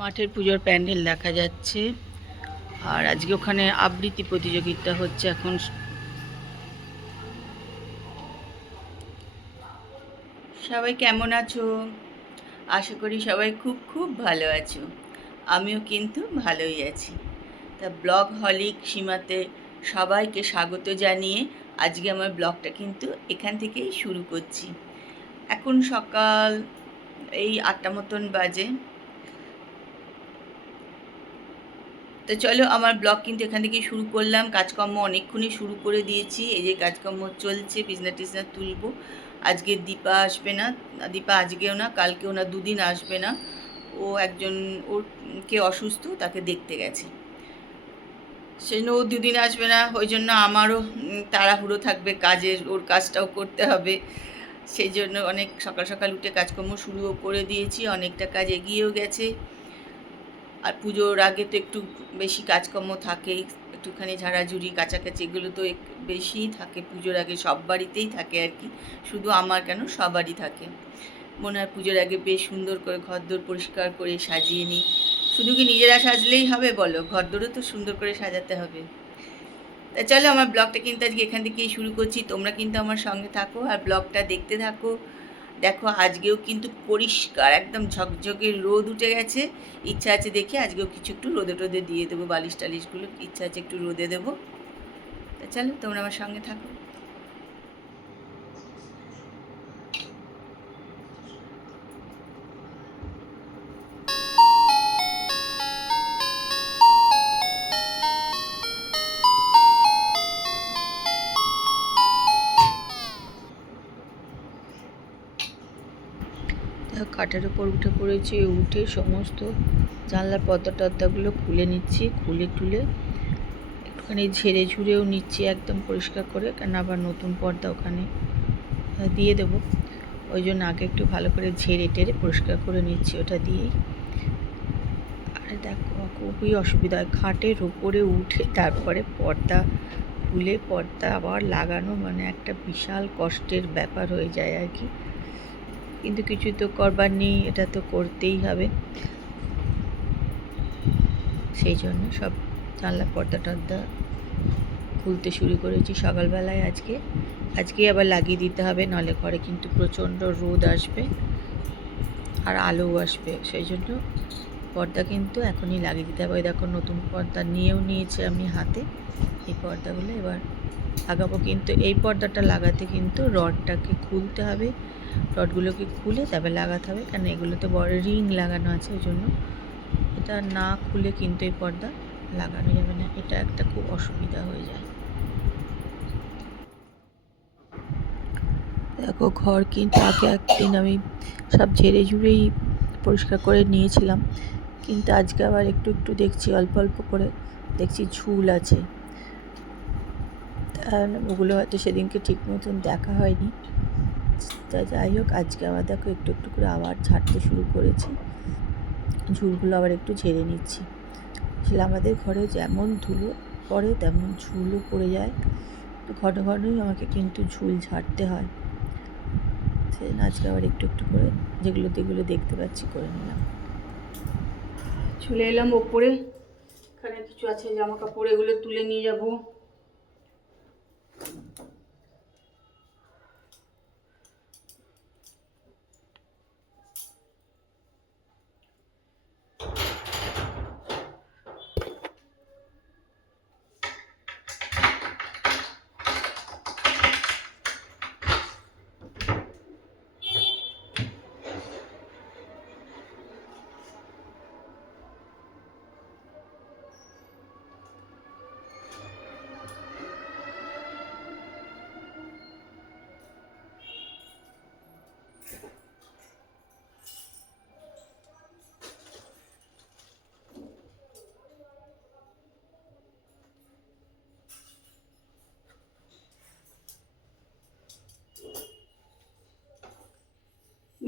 মাঠের পুজোর প্যান্ডেল দেখা যাচ্ছে, আর আজকে ওখানে আবৃত্তি প্রতিযোগিতা হচ্ছে। এখন সবাই কেমন আছো? আশা করি সবাই খুব খুব ভালো আছো। আমিও কিন্তু ভালোই আছি। তা ব্লগ হলিক সীমাতে সবাইকে স্বাগত জানিয়ে আজকে আমার ব্লগটা কিন্তু এখান থেকেই শুরু করছি। এখন সকাল এই 8টা মতন বাজে। তো চলো, আমার ব্লগ কিন্তু এখান থেকেই শুরু করলাম। কাজকর্ম অনেকক্ষণই শুরু করে দিয়েছি। এই যে কাজকর্ম চলছে, বিছনা টিছনা তুলবো। আজকে দীপা আসবে না, দীপা আজকেও না, কালকেও না, দুদিন আসবে না। ও একজন, ওর কে অসুস্থ, তাকে দেখতে গেছে। সেই জন্য ও দুদিন আসবে না, ওই জন্য আমারও তাড়াহুড়ো থাকবে কাজের, ওর কাজটাও করতে হবে। সেই জন্য অনেক সকাল সকাল উঠে কাজকর্ম শুরুও করে দিয়েছি, অনেকটা কাজ এগিয়েও গেছে। আর পুজোর আগে তো একটু বেশি কাজকর্ম থাকেই, একটুখানি ঝাড়াঝুড়ি কাচাকাচি এগুলো তো বেশিই থাকে পুজোর আগে, সব বাড়িতেই থাকে আর কি, শুধু আমার কেন, সবারই থাকে। মনে হয় পুজোর আগে বেশ সুন্দর করে ঘরদোর পরিষ্কার করে সাজিয়ে নিই। শুধু কি নিজেরা সাজলেই হবে বলো, ঘরদোরও তো সুন্দর করে সাজাতে হবে। তা চলো, আমার ব্লগটা কিন্তু আজকে এখান থেকেই শুরু করছি। তোমরা কিন্তু আমার সঙ্গে থাকো আর ব্লগটা দেখতে থাকো। দেখো আজকেও কিন্তু পরিষ্কার একদম ঝকঝকে রোদ উঠে গেছে। ইচ্ছা আছে দেখে আজকেও কিছু একটু রোদে টোদে দিয়ে দেবো, বালিশ টালিশগুলো ইচ্ছা আছে একটু রোদে দেবো। তা চলো, তোমরা আমার সঙ্গে থাকো। খাটের ওপর উঠে পড়েছি, উঠে সমস্ত জানলার পর্দা টর্দাগুলো খুলে নিচ্ছি, খুলে টুলে একটুখানি ঝেড়ে ঝুড়েও নিচ্ছি একদম পরিষ্কার করে, কেন আবার নতুন পর্দা ওখানে দিয়ে দেবো। ওই জন্য আগে একটু ভালো করে ঝেড়ে টেরে পরিষ্কার করে নিচ্ছি ওটা দিয়েই। আর দেখো খুবই অসুবিধা হয় খাটের ওপরে উঠে তারপরে পর্দা খুলে পর্দা আবার লাগানো, মানে একটা বিশাল কষ্টের ব্যাপার হয়ে যায় আর কি। কিন্তু কিছু তো করবার নেই, এটা তো করতেই হবে। সেই জন্য সব জানলা পর্দা টর্দা খুলতে শুরু করেছি সকালবেলায়। আজকে আবার লাগিয়ে দিতে হবে, নাহলে ঘরে কিন্তু প্রচণ্ড রোদ আসবে আর আলোও আসবে। সেই জন্য পর্দা কিন্তু এখনই লাগিয়ে দিতে হবে। দেখো নতুন পর্দা নিয়েও নিয়েছে আমি হাতে, এই পর্দাগুলো এবার লাগাবো। কিন্তু এই পর্দাটা লাগাতে কিন্তু রডটাকে খুলতে হবে, রডগুলোকে খুলে তবে লাগাতে হবে, কেন এগুলোতে বড় রিং লাগানো আছে, ওই জন্য এটা না খুলে কিন্তু এই পর্দা লাগানো যাবে না। এটা একটা খুব অসুবিধা হয়ে যায়। দেখো ঘর কিন্তু আগে একদিন আমি সব ঝেড়ে ঝুড়েই পরিষ্কার করে নিয়েছিলাম, কিন্তু আজকে আবার একটু একটু দেখছি, অল্প অল্প করে দেখছি ঝুল আছে। ওগুলো হয়তো সেদিনকে ঠিক মতন দেখা হয়নি। তা যাই হোক, আজকে আবার দেখো একটু একটু করে আবার ছাড়তে শুরু করেছি, ঝুলগুলো আবার একটু ঝেড়ে নিচ্ছি। আসলে আমাদের ঘরে যেমন ধুলো পড়ে তেমন ঝুলও পড়ে যায়, তো ঘন ঘনই আমাকে কিন্তু ঝুল ঝাড়তে হয়। সেদিন আজকে আবার একটু একটু করে যেগুলো দেখতে পাচ্ছি করে নিলাম। চলে এলাম ওপরে, এখানে কিছু আছে জামা কাপড়, এগুলো তুলে নিয়ে যাব।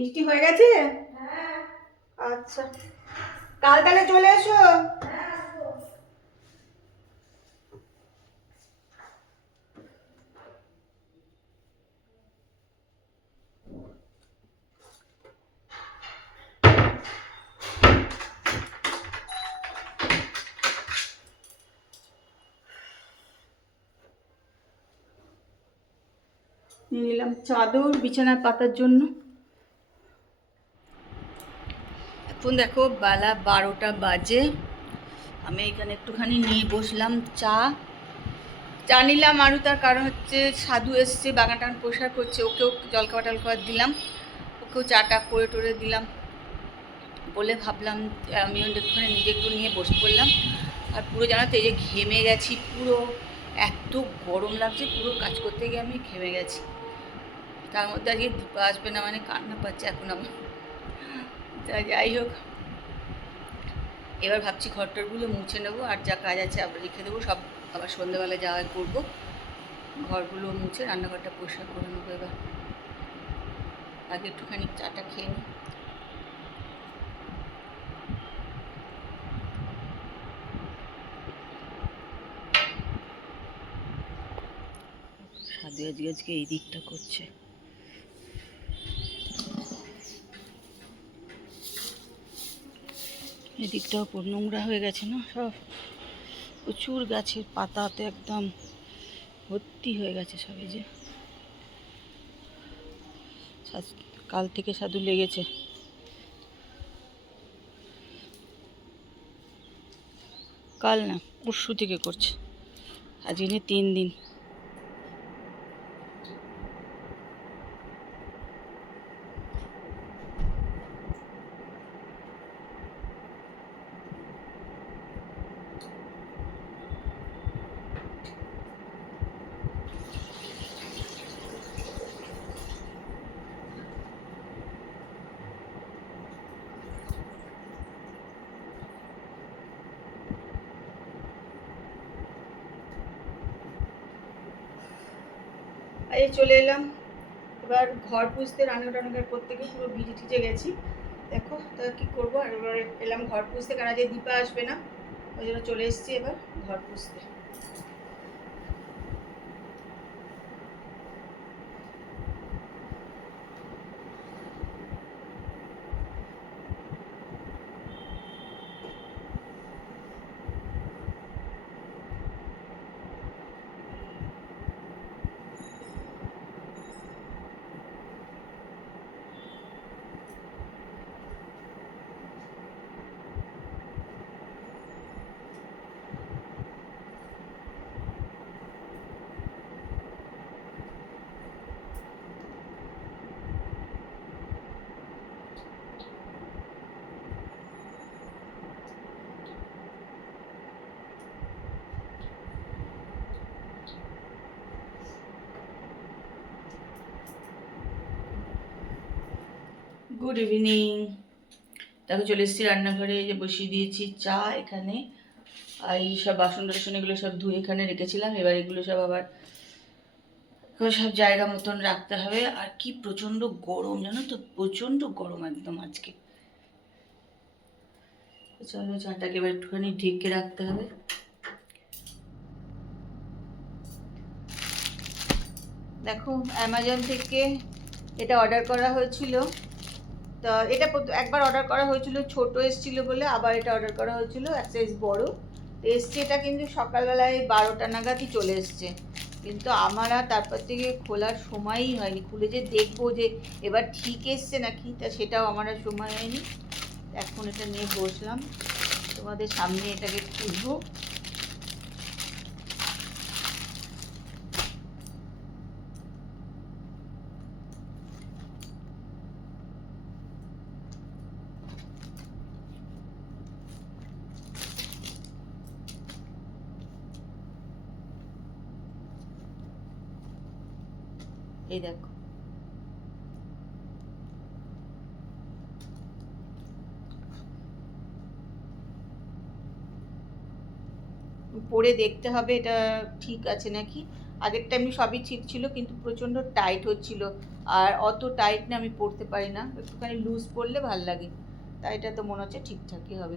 মিষ্টি হয়ে গেছে? আচ্ছা, কাল তাহলে চলে এসো। নিয়ে নিলাম চাদর বিছানার পাতার জন্য। এখন দেখো বেলা 12টা বাজে। আমি এখানে একটুখানি নিয়ে বসলাম চা নিলাম আরও। তার কারণ হচ্ছে সাধু এসছে, বাগান টাগান পরিষ্কার করছে, ওকেও জলখাবার টলখাবার দিলাম, ওকেও চাটা করে টোরে দিলাম বলে ভাবলাম আমিও একটুখানি নিজে একটু নিয়ে বসে পড়লাম। আর পুরো জানো তো এই যে ঘেমে গেছি পুরো, এত গরম লাগছে, পুরো কাজ করতে গিয়ে আমি ঘেমে গেছি। তার মধ্যে আজকে দীপা আসবে না, মানে কান্না পাচ্ছে এখন আমার। তা যাই হোক, এবার ভাবছি ঘরটরগুলো মুছে নেবো, আর যা কাজ আছে আবার রেখে দেবো, সব আবার সন্ধ্যেবেলা যাওয়াই করবো। ঘরগুলো মুছে রান্নাঘরটা পরিষ্কার করে নেবো। এবার আগে একটুখানি চাটা খেয়ে নিই। সাধু আজকে এই দিকটা করছে। এদিকটাও পুরো নোংরা হয়ে গেছে না, সব প্রচুর গাছের পাতাতে একদম ভর্তি হয়ে গেছে সব। এই যে কাল থেকে সাধু লেগেছে। কাল না, পরশু থেকে করছে, আজ এনে 3 দিন। এই চলে এলাম এবার ঘর পুছতে, রান্না টান্না করতে গিয়ে পুরো ভিজে টিজে গেছি। দেখো তা কী করবো, আর এবার এলাম ঘর পুছতে, কারণ আজকে দীপা আসবে না, ওই জন্য চলে এসেছি এবার ঘর পুছতে। Good evening. তাকে চলে এসেছি রান্নাঘরে, যে বসিয়ে দিয়েছি চা এখানে। আর এই সব বাসন টাসন এগুলো সব ধুয়ে এখানে রেখেছিলাম, এবার এগুলো সব আবার সব জায়গা মতন রাখতে হবে। আর কি প্রচণ্ড গরম জানো তো, প্রচণ্ড গরম একদম আজকে। চলো চাটাকে এবার একটুখানি ঢেকে রাখতে হবে। দেখো অ্যামাজন থেকে এটা অর্ডার করা হয়েছিল। তো এটা একবার অর্ডার করা হয়েছিল, ছোট এসেছিল বলে আবার এটা অর্ডার করা হয়েছিল এক সাইজ বড় এসছে। এটা কিন্তু সকালবেলায় 12টা নাগাদই চলে এসছে, কিন্তু আমার আর তারপর থেকে খোলার সময়ই হয়নি। খুলে যে দেখবো যে এবার ঠিক এসছে নাকি, তা সেটাও আমার আর সময় হয়নি। এখন এটা নিয়ে বসলাম, তোমাদের সামনে এটাকে খুলবো। এই দেখো, পরে দেখতে হবে এটা ঠিক আছে নাকি। আগেরটা এমনি সবই ঠিক ছিল, কিন্তু প্রচণ্ড টাইট হচ্ছিল। আর অত টাইট না, আমি পরতে পারি না, একটুখানি লুজ পরলে ভাল লাগে। তাই এটা তো মনে হচ্ছে ঠিকঠাকই হবে।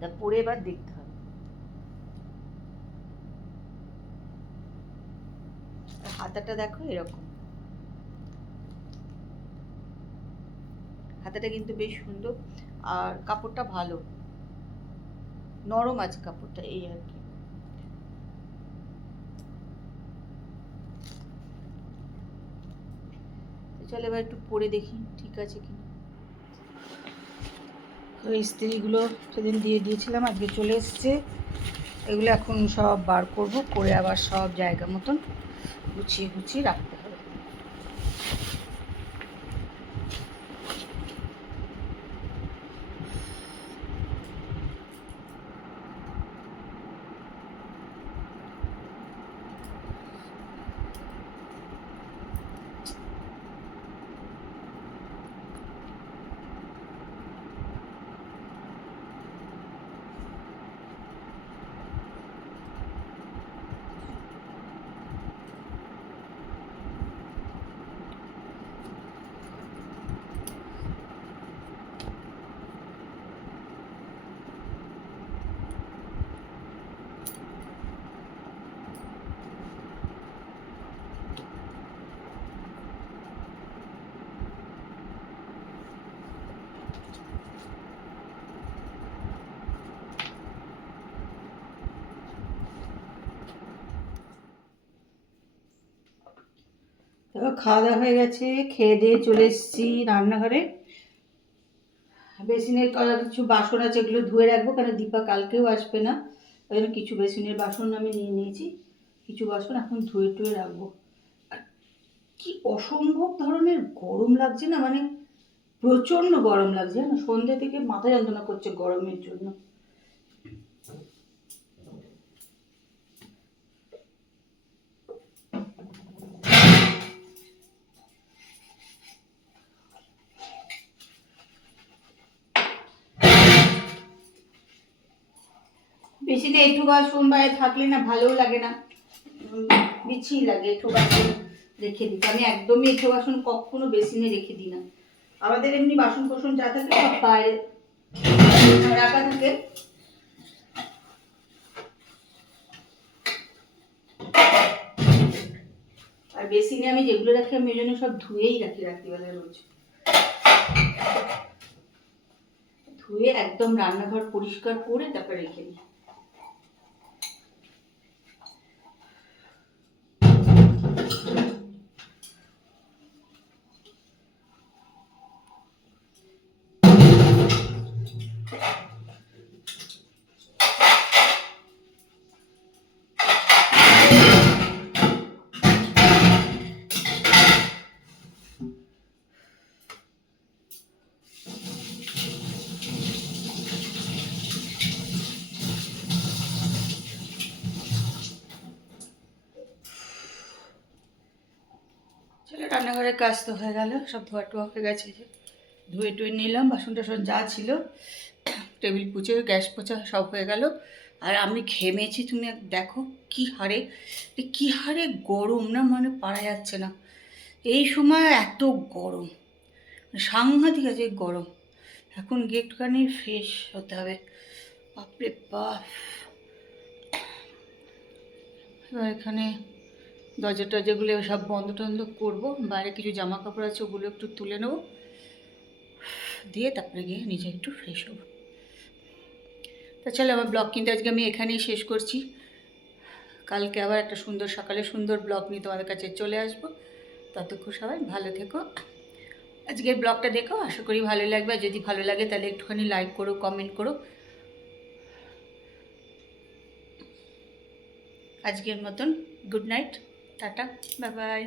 তা পরে এবার দেখতে হবে। হাতাটা দেখো এরকম, হাতাটা কিন্তু বেশ সুন্দর, আর কাপড়টা ভালো, নরম আছে কাপড়টা, এই আর কি। চলো এবার একটু পরে দেখি ঠিক আছে কি। ওই ইস্ত্রিগুলো সেদিন দিয়ে দিয়েছিলাম, আজকে চলে এসছে। এগুলো এখন সব বার করব, করে আবার সব জায়গা মতন গুছিয়ে গুছিয়ে রাখতে হবে। এবার খাওয়া দাওয়া হয়ে গেছে, খেয়ে দিয়ে চলে এসেছি রান্নাঘরে। বেসিনের কিছু বাসন আছে, এগুলো ধুয়ে রাখবো, কারণ দীপা কালকেও আসবে না। ওই জন্য কিছু বেসিনের বাসন আমি নিয়ে নিয়েছি, কিছু বাসন এখন ধুয়ে টুয়ে রাখবো। আর কি অসম্ভব ধরনের গরম লাগছে না, মানে প্রচণ্ড গরম লাগছে না, সন্ধ্যে থেকে মাথা যন্ত্রণা করছে গরমের জন্য। বেসিনে একটু বাসন বাইরে থাকলে না ভালোও লাগে না, বিচ্ছিরি লাগে। একটু বাসন রেখে দিই, আমি একদমই একটু বাসন কখনো বেসিনে রেখে দিই না। আমাদের এমনি বাসন কোসন যা থাকে সব বাইরে রাখা থাকে। আর বেসিনে আমি যেগুলো রাখি আমি ওই জন্য সব ধুয়েই রাখি, রাত্রিবেলায় রোজ ধুয়ে একদম রান্নাঘর পরিষ্কার করে তারপর রেখে দিই। চলো রান্নাঘরের কাজ তো হয়ে গেল, সব ধোয়া টোয়া হয়ে গেছে, যে ধুয়ে টুয়ে নিলাম, বাসন টাসন যা ছিল, টেবিল পুছে গ্যাস পোছা সব হয়ে গেল। আর আমি ঘেমেছি, তুমি দেখো কি হারে গরম না, মানে পারা যাচ্ছে না। এই সময় এত গরম, সাংঘাতিক আছে গরম। এখন গিয়ে একটুখানি ফ্রেশ হতে হবে, বাপরে বাপ। এবার এখানে দরজা টরজাগুলো সব বন্ধ টন্ধ করবো, বাইরে কিছু জামা কাপড় আছে ওগুলো একটু তুলে নেবো, দিয়ে তারপরে গিয়ে নিজে একটু ফ্রেশ হবো। তা চলো আমার ব্লগ কিন্তু আজকে আমি এখানেই শেষ করছি। কালকে আবার একটা সুন্দর সকালে সুন্দর ব্লগ নিয়ে তোমাদের কাছে চলে আসবো। ততক্ষণ সবাই ভালো থেকো, আজকের ব্লগটা দেখো, আশা করি ভালো লাগবে। আর যদি ভালো লাগে তাহলে একটুখানি লাইক করো, কমেন্ট করো। আজকের মতন good night, tata, bye bye.